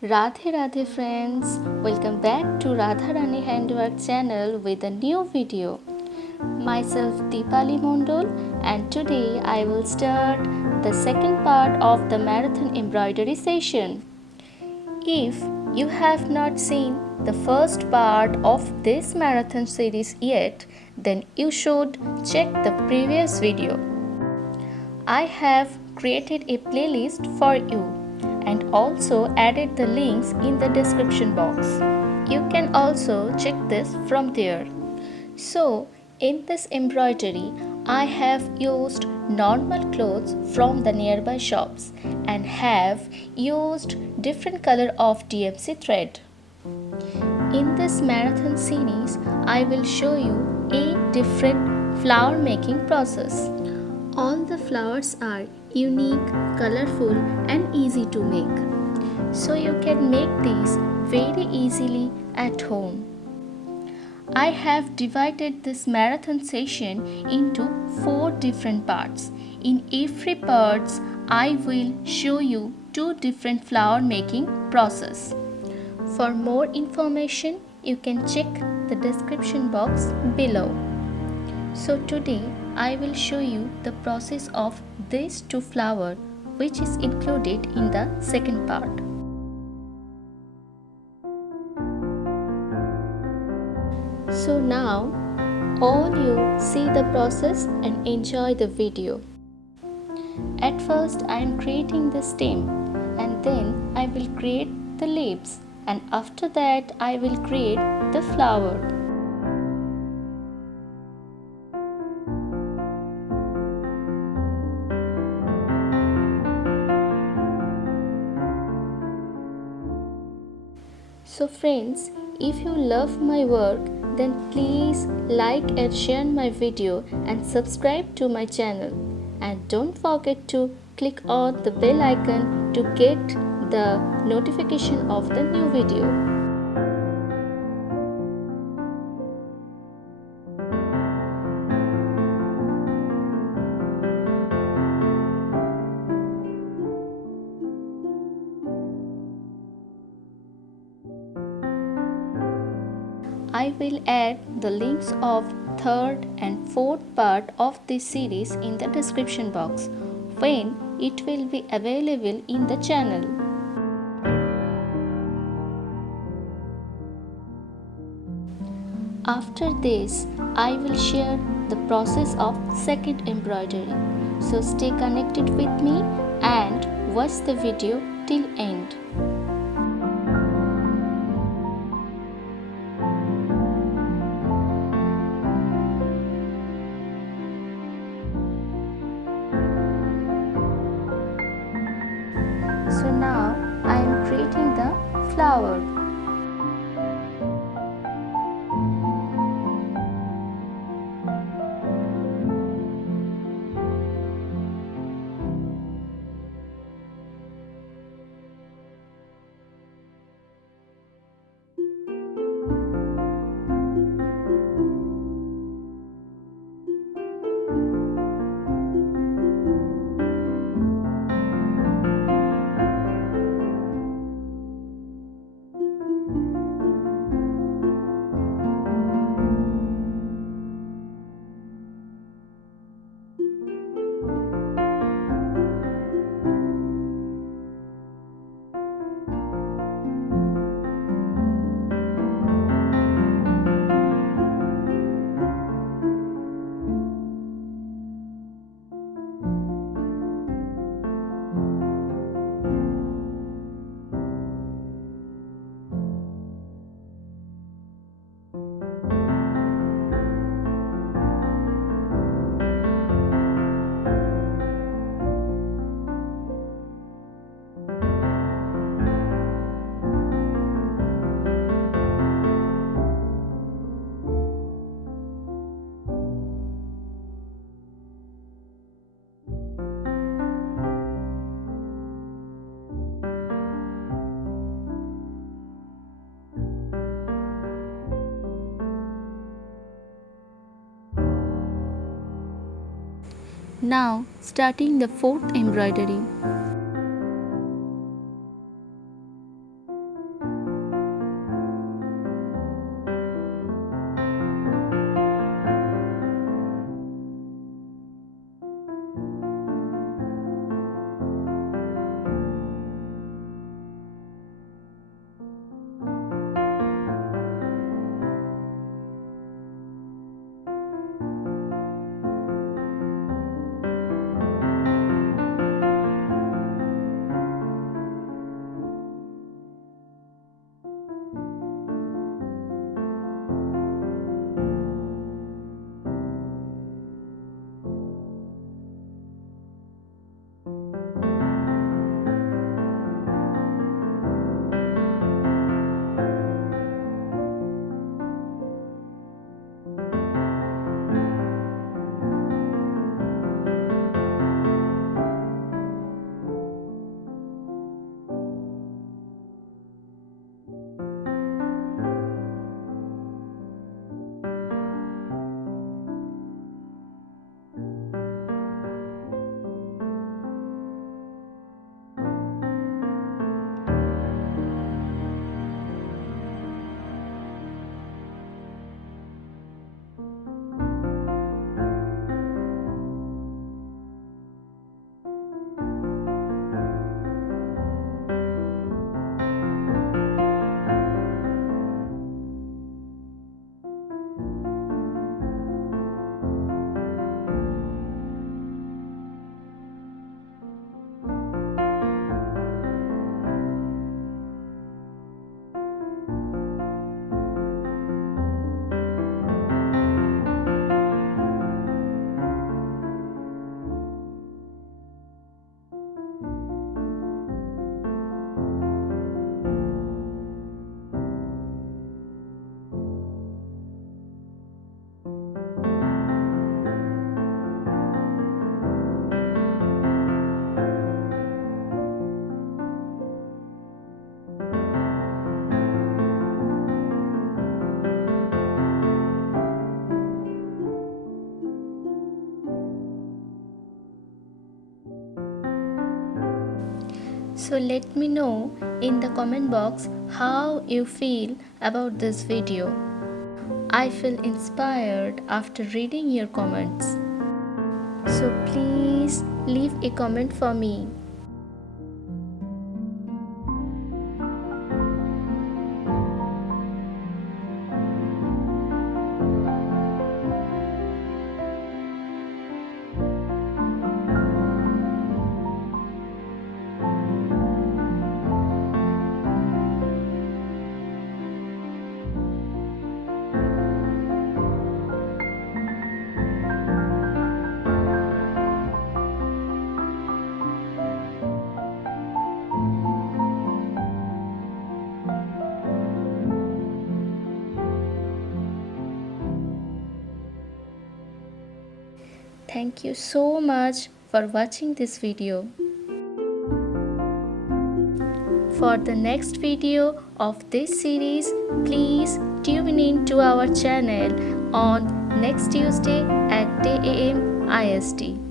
Radhe Radhe friends, welcome back to RadhaRani Handwork channel with a new video. Myself Deepali Mondol, and today I will start the second part of the marathon embroidery session. If you have not seen the first part of this marathon series yet, then you should check the previous video. I have created a playlist for you and also added the links in the description box. You can also check this from there. So, in this embroidery, I have used normal clothes from the nearby shops and have used different color of DMC thread. In this marathon series, I will show you 8 different flower making process. All the flowers are unique, colorful and easy to make. So you can make these very easily at home. I have divided this marathon session into 4 different parts. In every parts, I will show you 2 different flower making process. For more information, you can check the description box below. So today, I will show you the process of these 2 flowers, which is included in the second part. So now, all you see the process and enjoy the video. At first, I am creating the stem and then I will create the leaves, and after that I will create the flower. So friends, if you love my work, then please like and share my video and subscribe to my channel. And don't forget to click on the bell icon to get the notification of the new video. I will add the links of third and fourth part of this series in the description box when it will be available in the channel. After this, I will share the process of second embroidery. So stay connected with me and watch the video till end. So now I am creating the flower. Now starting the fourth embroidery. So let me know in the comment box how you feel about this video. I feel inspired after reading your comments. So please leave a comment for me. Thank you so much for watching this video. For the next video of this series, please tune in to our channel on next Tuesday at 10 a.m. IST.